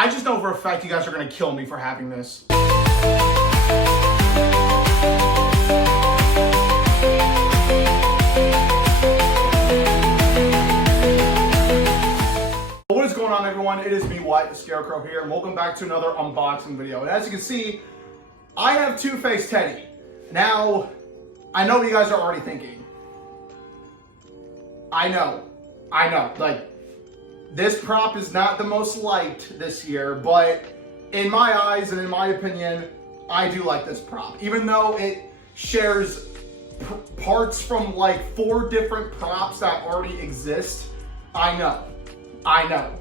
I just know for a fact you guys are gonna kill me for having this. What is going on, everyone? It is me, Wyatt the Scarecrow here, and welcome back to another unboxing video. And as you can see, I have Two-Face Teddy. Now, I know what you guys are already thinking. I know, like, this prop is not the most liked this year, but in my eyes and in my opinion, I do like this prop. Even though it shares parts from like 4 different props that already exist, I know,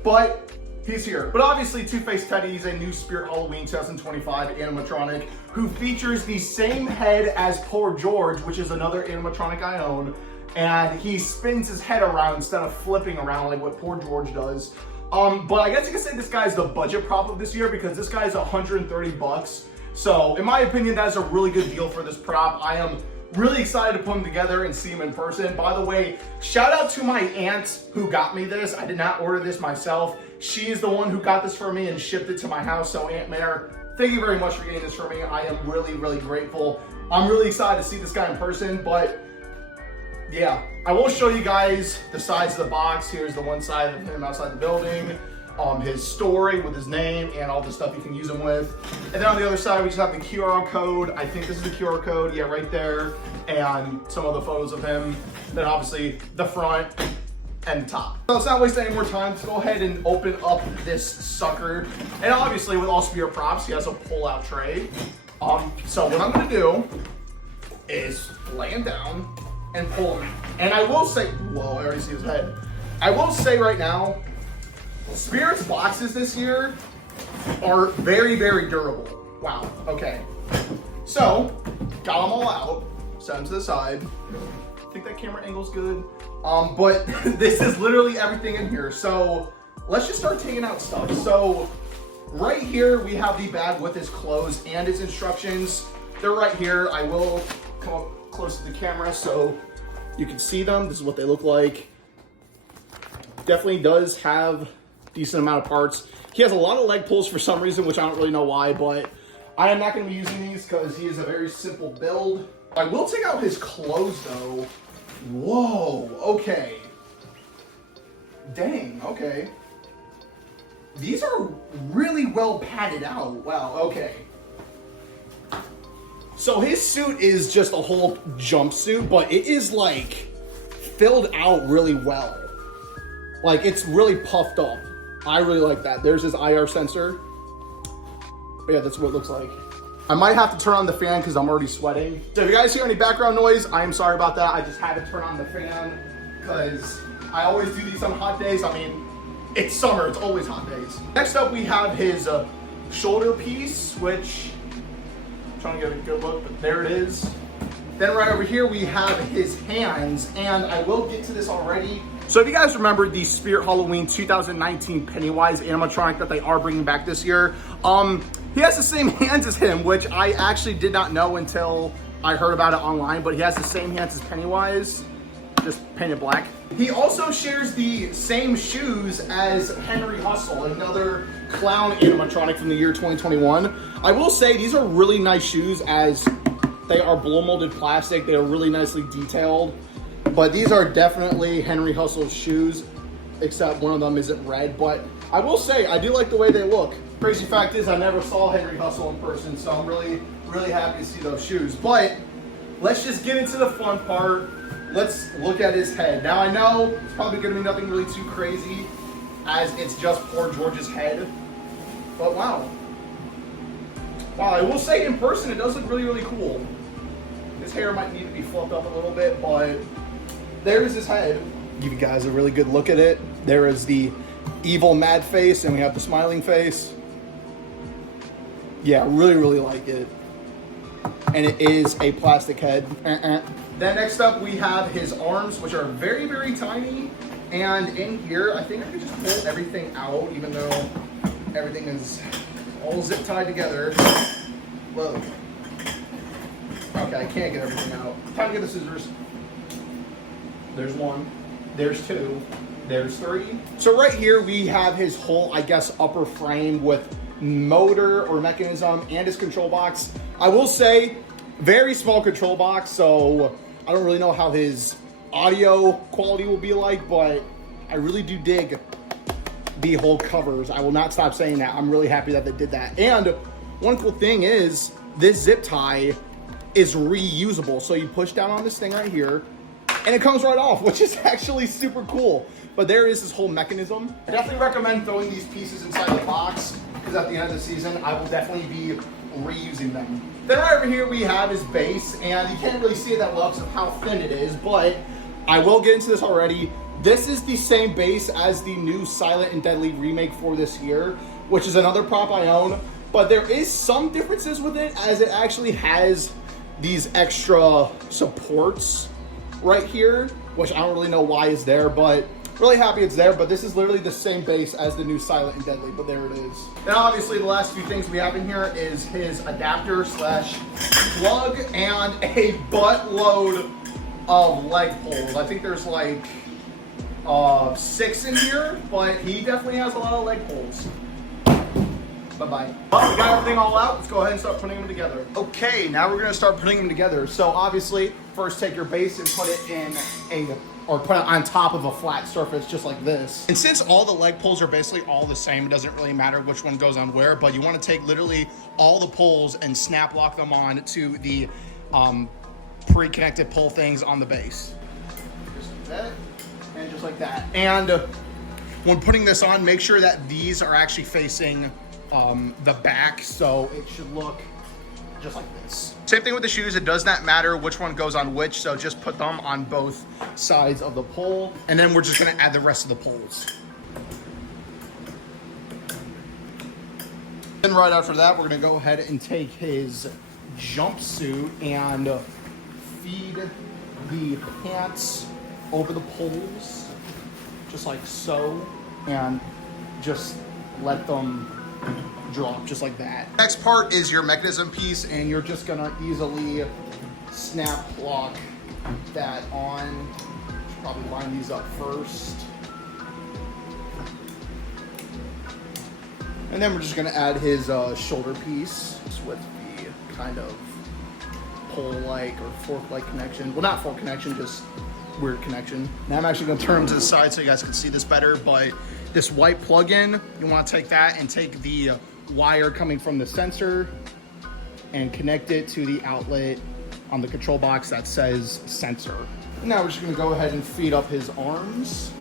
but he's here. But obviously, Two-Face Teddy is a new Spirit Halloween 2025 animatronic who features the same head as Poor George, which is another animatronic I own. And he spins his head around instead of flipping around like what Poor George does. But I guess you could say this guy's the budget prop of this year because this guy is 130 bucks. So in my opinion, that's a really good deal for this prop. I am really excited to put him together and see him in person. By the way, shout out to my aunt who got me this. I did not order this myself. She is the one who got this for me and shipped it to my house. So Aunt Mare, thank you very much for getting this for me. I am really, really grateful. I'm really excited to see this guy in person, but yeah, I will show you guys the sides of the box. Here's the one side of him outside the building, his story with his name and all the stuff you can use him with. And then on the other side, we just have the QR code. I think this is the QR code, yeah, right there. And some other photos of him. Then obviously the front and the top. So let's not waste any more time. Let's go ahead and open up this sucker. And obviously with all Spirit props, he has a pull-out tray. So what I'm gonna do is lay him down and pull him. And I will say, whoa, I already see his head. I will say right now, Spirit's boxes this year are very, very durable. Wow, okay. So, got them all out, set them to the side. I think that camera angle's good. But this is literally everything in here. So, let's just start taking out stuff. So, right here, we have the bag with his clothes and his instructions. They're right here. I will come up close to the camera so you can see them. This is what they look like. Definitely does have decent amount of parts. He has a lot of leg pulls for some reason, which I don't really know why, but I am not going to be using these because he is a very simple build. I will take out his clothes though. Whoa, okay. Dang, okay. These are really well padded out. Wow, okay. So his suit is just a whole jumpsuit, but it is like filled out really well. Like it's really puffed up. I really like that. There's his IR sensor. But yeah, that's what it looks like. I might have to turn on the fan because I'm already sweating. So if you guys hear any background noise, I am sorry about that. I just had to turn on the fan because I always do these on hot days. I mean, it's summer, it's always hot days. Next up, we have his shoulder piece, which I'm trying to get a good look, but there it is. Then right over here, we have his hands, and I will get to this already. So if you guys remember the Spirit Halloween 2019 Pennywise animatronic that they are bringing back this year, he has the same hands as him, which I actually did not know until I heard about it online, but he has the same hands as Pennywise, just painted black. He also shares the same shoes as Henry Hustle, another clown animatronic from the year 2021. I will say these are really nice shoes as they are blow molded plastic. They are really nicely detailed. But these are definitely Henry Hustle's shoes, except one of them isn't red. But I will say, I do like the way they look. Crazy fact is, I never saw Henry Hustle in person, so I'm really, really happy to see those shoes. But let's just get into the fun part. Let's look at his head. Now I know it's probably gonna be nothing really too crazy, as it's just Poor George's head. But wow. Wow, I will say in person, it does look really, really cool. His hair might need to be fluffed up a little bit, but there's his head. Give you guys a really good look at it. There is the evil mad face, and we have the smiling face. Yeah, really, really like it. And it is a plastic head. Then next up, we have his arms, which are very, very tiny. And in here, I think I can just pull everything out, even though everything is all zip tied together. Whoa. Okay, I can't get everything out. Time to get the scissors. There's one. There's two. There's 3. So right here we have his whole, I guess, upper frame with motor or mechanism and his control box. I will say, very small control box, so I don't really know how his audio quality will be like, but I really do dig the whole covers. I will not stop saying that. I'm really happy that they did that. And one cool thing is this zip tie is reusable. So you push down on this thing right here and it comes right off, which is actually super cool. But there is this whole mechanism. I definitely recommend throwing these pieces inside the box because at the end of the season, I will definitely be reusing them. Then right over here, we have his base, and you can't really see it that well because of how thin it is, but I will get into this already. This is the same base as the new Silent and Deadly remake for this year, which is another prop I own, but there is some differences with it as it actually has these extra supports right here, which I don't really know why is there, but really happy it's there. But this is literally the same base as the new Silent and Deadly, but there it is. And obviously the last few things we have in here is his adapter slash plug and a buttload of leg poles. I think there's like 6 in here, but he definitely has a lot of leg poles. Bye-bye. Well, we got everything all out. Let's go ahead and start putting them together. Okay, now we're gonna start putting them together. So obviously, first take your base and put it in or put it on top of a flat surface just like this. And since all the leg poles are basically all the same, it doesn't really matter which one goes on where, but you wanna take literally all the poles and snap lock them on to the pre-connected pole things on the base. Just like that, and just like that. And when putting this on, make sure that these are actually facing the back, so it should look just like this. Same thing with the shoes. It does not matter which one goes on which, so just put them on both sides of the pole, and then we're just gonna add the rest of the poles. Then right after that, we're gonna go ahead and take his jumpsuit and feed the pants over the poles, just like so, and just let them drop just like that. Next part is your mechanism piece, and you're just gonna easily snap lock that on. Should probably line these up first. And then we're just gonna add his shoulder piece with the kind of pole-like or fork-like connection. Well, not fork connection, just weird connection. Now I'm actually gonna turn them to the side so you guys can see this better, but this white plug-in, you wanna take that and take the wire coming from the sensor and connect it to the outlet on the control box that says sensor. Now we're just gonna go ahead and feed up his arms.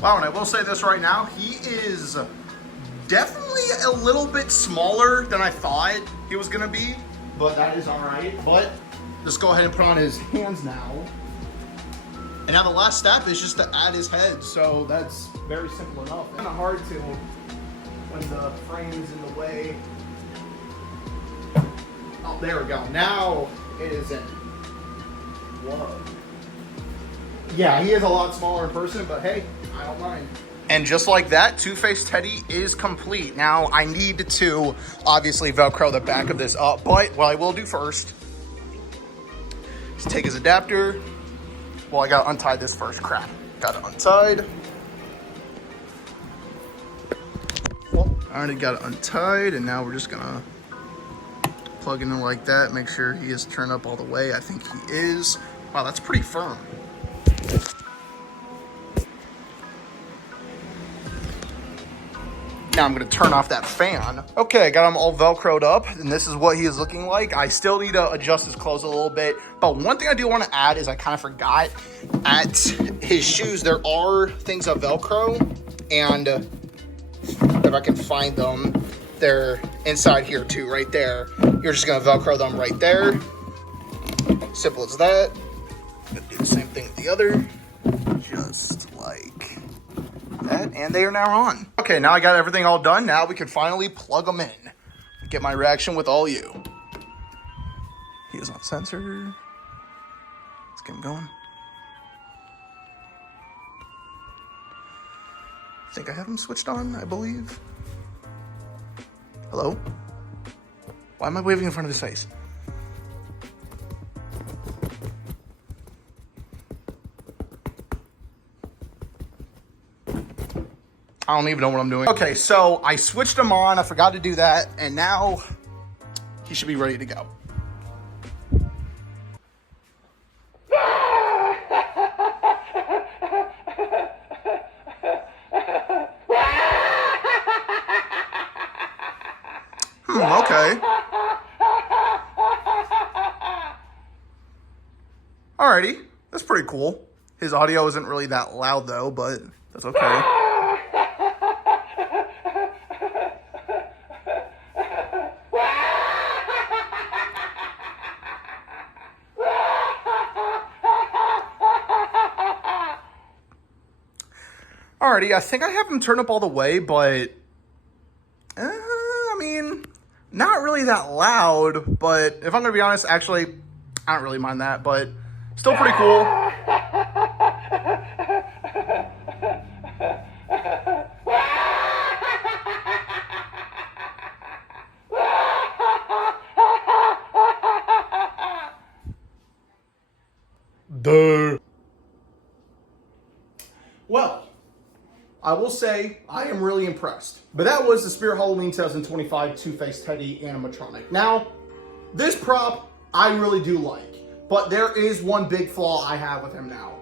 Wow, and I will say this right now, he is definitely a little bit smaller than I thought he was gonna be, but that is all right. But just go ahead and put on his hands now. And now the last step is just to add his head. So that's very simple enough. Kind of hard to when the frame is in the way. Oh, there we go. Now it is in. Whoa. Yeah, he is a lot smaller in person, but hey, I don't mind. And just like that, Two-Face Teddy is complete. Now I need to obviously Velcro the back of this up, but what I will do first is take his adapter. Well, I gotta untie this first. Crap. Got it untied. Well, I already got it untied, and now we're just gonna plug it in like that. Make sure he is turned up all the way. I think he is. Wow, that's pretty firm. Now I'm gonna turn off that fan. Okay, I got him all Velcroed up, and this is what he is looking like. I still need to adjust his clothes a little bit, but one thing I do wanna add is I kind of forgot, at his shoes, there are things of Velcro, and if I can find them, they're inside here too, right there. You're just gonna Velcro them right there. Simple as that. Gonna do the same thing with the other, just like that, and they are now on. Okay, now I got everything all done. Now we can finally plug them in. Get my reaction with all you. He is on sensor. Let's get him going. I think I have him switched on, I believe. Hello? Why am I waving in front of his face? I don't even know what I'm doing. Okay, so I switched him on. I forgot to do that. And now he should be ready to go. Okay. Alrighty. That's pretty cool. His audio isn't really that loud though, but that's okay. Alrighty, I think I have him turned up all the way, but I mean, not really that loud, but if I'm gonna be honest, actually, I don't really mind that, but still pretty cool. Duh. Well, I will say I am really impressed. But that was the Spirit Halloween 2025 Two-Face Teddy animatronic. Now, this prop I really do like, but there is one big flaw I have with him now.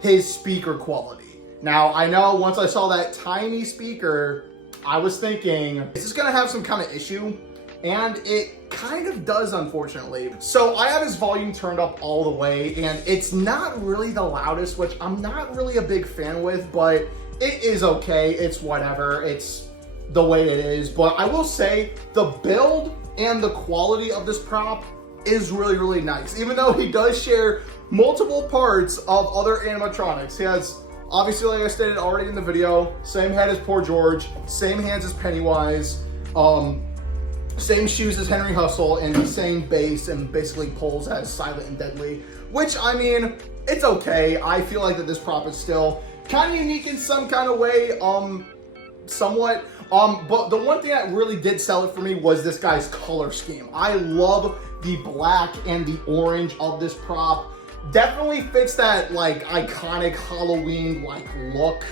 His speaker quality. Now, I know once I saw that tiny speaker, I was thinking, is this gonna have some kind of issue? And it kind of does, unfortunately. So I have his volume turned up all the way, and it's not really the loudest, which I'm not really a big fan with, but it is okay. It's whatever. It's the way it is. But I will say the build and the quality of this prop is really, really nice. Even though he does share multiple parts of other animatronics. He has, obviously, like I stated already in the video, same head as Poor George, same hands as Pennywise, same shoes as Henry Hustle, and the same bass and basically pulls as Silent and Deadly, which, I mean, it's okay. I feel like that this prop is still kind of unique in some kind of way, somewhat. But the one thing that really did sell it for me was this guy's color scheme. I love the black and the orange of this prop. Definitely fits that like iconic Halloween like look.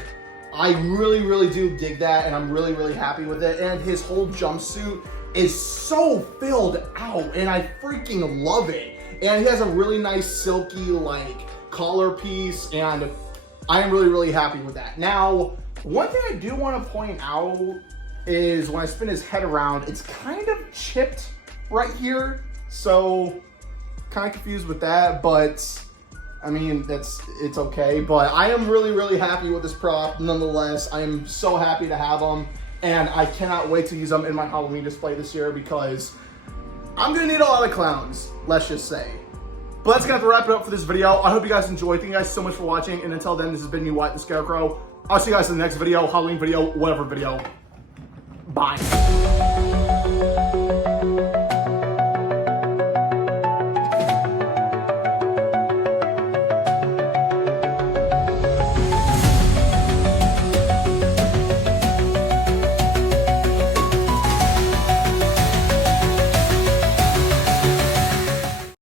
I really, really do dig that, and I'm really, really happy with it. And his whole jumpsuit is so filled out, and I freaking love it. And he has a really nice silky like collar piece, and I am really, really happy with that. Now, one thing I do want to point out is when I spin his head around, it's kind of chipped right here. So, kind of confused with that, but I mean, it's okay. But I am really, really happy with this prop nonetheless. I am so happy to have him, and I cannot wait to use them in my Halloween display this year because I'm gonna need a lot of clowns, let's just say. But that's gonna have to wrap it up for this video. I hope you guys enjoyed. Thank you guys so much for watching, and until then, this has been me, Wyatt the Scarecrow. I'll see you guys in the next video, Halloween video, whatever video. Bye.